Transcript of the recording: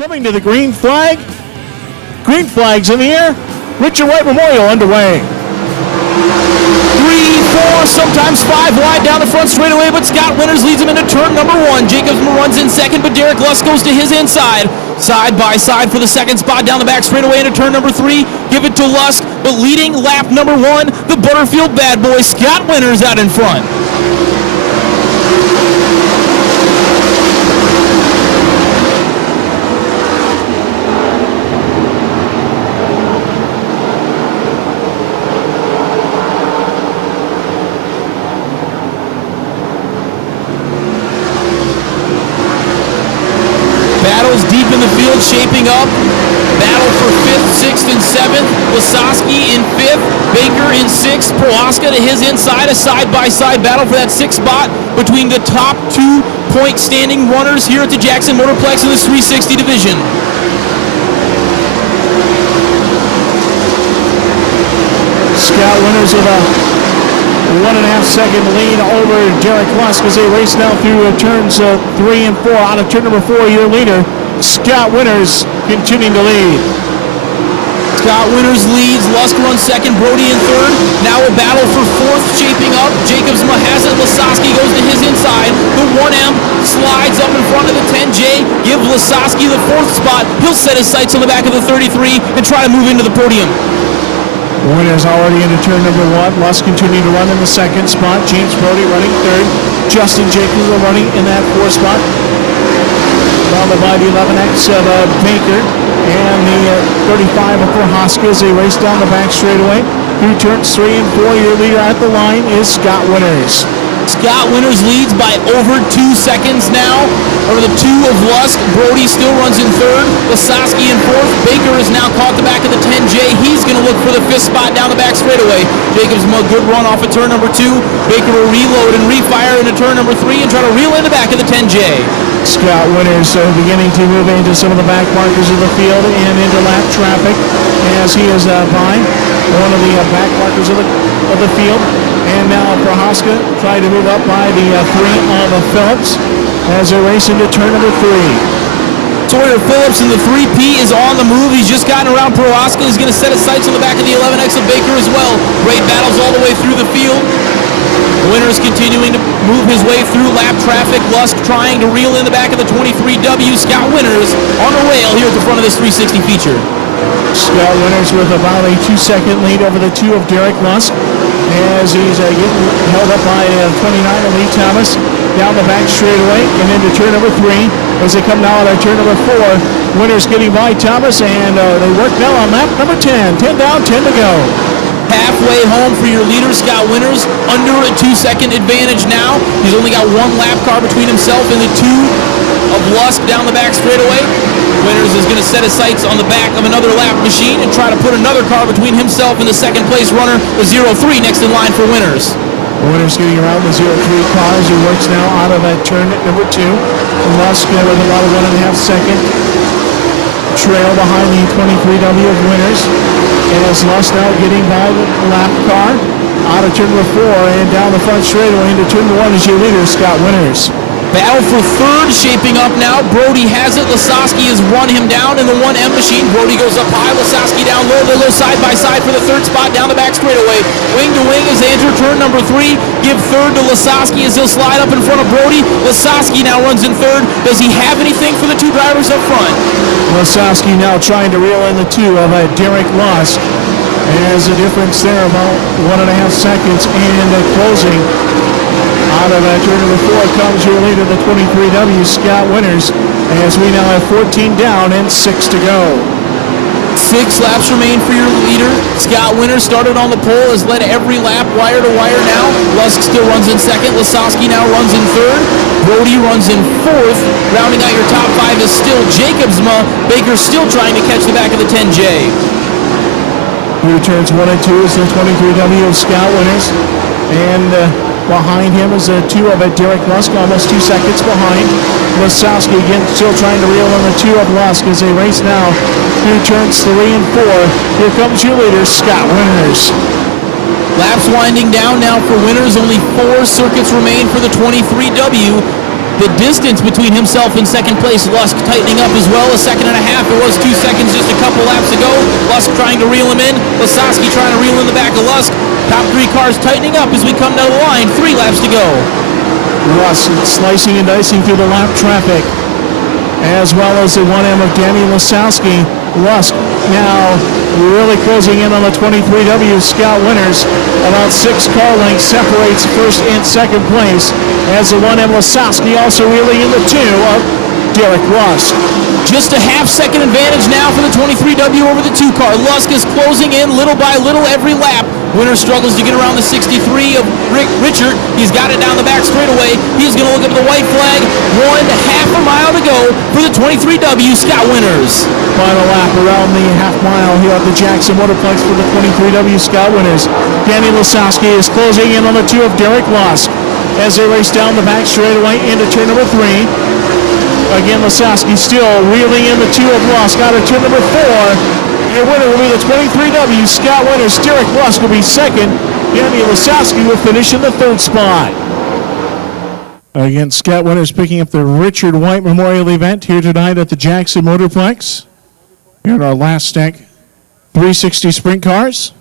Coming to the green flag. Green flag's in the air. Richard White Memorial underway. 3, 4, sometimes 5 wide down the front straightaway, but Scott Winters leads him into turn number 1. Jacobs runs in second, but Derek Lusk goes to his inside. Side by side for the second spot down the back straightaway into turn number 3. Give it to Lusk, but leading lap number 1, the Butterfield bad boy, Scott Winters out in front. Battles deep in the field shaping up. Battle for 5th, 6th, and 7th. Lasowski in 5th. Baker in 6th. Prohaska to his inside. A side-by-side battle for that 6th spot between the top 2 point standing runners here at the Jackson Motorplex in the 360 division. Scott Winters with a 1.5 second lead over Derek Lusk as they race now through turns 3 and 4. Out of turn number 4, your leader, Scott Winters, continuing to lead. Scott Winters leads. Lusk runs second. Brody in third. Now a battle for 4th shaping up. Jacobs has it. Lasowski goes to his inside. The 1M slides up in front of the 10J. Give Lasowski the 4th spot. He'll set his sights on the back of the 33 and try to move into the podium. Winters already into turn number 1. Lusk continuing to run in the 2nd spot. James Brody running 3rd. Justin Jacobs running in that 4th spot. Followed by the 11X of Baker and the 35 of Prohaska as they race down the back straightaway. Through turns 3 and 4, your leader at the line is Scott Winters. Scott Winters leads by over 2 seconds now. Over the 2 of Lusk. Brody still runs in 3rd. Lasowski in 4th. Baker is now caught the back of the 10J. He's going to look for the 5th spot down the back straightaway. Jacobs a good run off of turn number 2. Baker will reload and refire into turn number 3 and try to reel in the back of the 10J. Scott Winters beginning to move into some of the back markers of the field and into lap traffic as he is by one of the back markers of the field. And now Prohaska trying to move up by the 3 of Phillips as they race into turn number 3. Sawyer Phillips in the 3P is on the move. He's just gotten around Prohaska. He's going to set his sights on the back of the 11X of Baker as well. Great battles all the way through the field. Winters continuing to move his way through lap traffic. Lusk trying to reel in the back of the 23W. Scott Winters on the rail here at the front of this 360 feature. Scott Winters with about a 2-second lead over the 2 of Derek Lusk as he's getting held up by 29 of Lee Thomas down the back straightaway and into turn number 3 as they come now out of turn number 4. Winters getting by Thomas and they work now on lap number 10. 10 down, 10 to go. Halfway home for your leader, Scott Winters, under a 2-second advantage now. He's only got 1 lap car between himself and the 2 of Lusk down the back straightaway. Winters is going to set his sights on the back of another lap machine and try to put another car between himself and the 2nd place runner, the 03, next in line for Winters. Winters getting around the 03 car as he works now out of turn number 2. Lusk with about a 1.5 second trail behind the 23W of Winters. And as Lusk now getting by the lap car out of turn number 4 and down the front straightaway into turn number 1 is your leader, Scott Winters. Battle for 3rd shaping up now. Brody has it. Lasowski has run him down in the 1M machine. Brody goes up high. Lasowski down low. They go side by side for the 3rd spot down the back straightaway. Wing to wing as they enter turn number 3. Give 3rd to Lasowski as he'll slide up in front of Brody. Lasowski now runs in 3rd. Does he have anything for the 2 drivers up front? Lasowski now trying to reel in the 2 of Derek Lusk. There's a difference there about 1.5 seconds in closing. Out of turn number 4 comes your leader, the 23W, Scott Winters, as we now have 14 down and 6 to go. 6 laps remain for your leader. Scott Winters started on the pole, has led every lap wire to wire now. Lusk still runs in 2nd. Lasowski now runs in 3rd. Brody runs in 4th. Rounding out your top 5 is still Jacobsma. Baker still trying to catch the back of the 10J. Through turns 1 and 2 is the 23W of Scott Winters. And behind him is the 2 of Derek Lusk, almost 2 seconds behind. Lasowski again still trying to reel in the 2 of Lusk as they race now through turns 3 and 4. Here comes your leader, Scott Winters. Laps winding down now for Winters. Only 4 circuits remain for the 23W. The distance between himself and second place, Lusk tightening up as well. A second and a half. It was 2 seconds just a couple laps ago. Lusk trying to reel him in. Lasowski trying to reel in the back of Lusk. Top three cars tightening up as we come down the line. 3 laps to go. Russ slicing and dicing through the lap traffic, as well as the 1M of Danny Lasowski. Lusk now really closing in on the 23W Scout winners. About 6 car lengths separates first and second place, as the 1M Lasowski also reeling in the 2 of Derek Lusk. Just a half-second advantage now for the 23W over the 2 car. Lusk is closing in little by little every lap. Winner struggles to get around the 63 of Richard. He's got it down the back straightaway. He's going to look up the white flag. 1/2 a mile to go for the 23W Scout winners. Final lap around the half mile here at the Jackson Motorplex for the 23W Scout winners. Danny Lasowski is closing in on the 2 of Derek Lusk as they race down the back straightaway into turn number 3. Again, Lasowski still reeling in the 2 of Lusk out of turn number 4. Your winner will be the 23W Scout winners. Derek Lusk will be second. Danny Lasowski will finish in the 3rd spot. Again, Scout winners picking up the Richard White Memorial event here tonight at the Jackson Motorplex. Here at our last stack 360 sprint cars.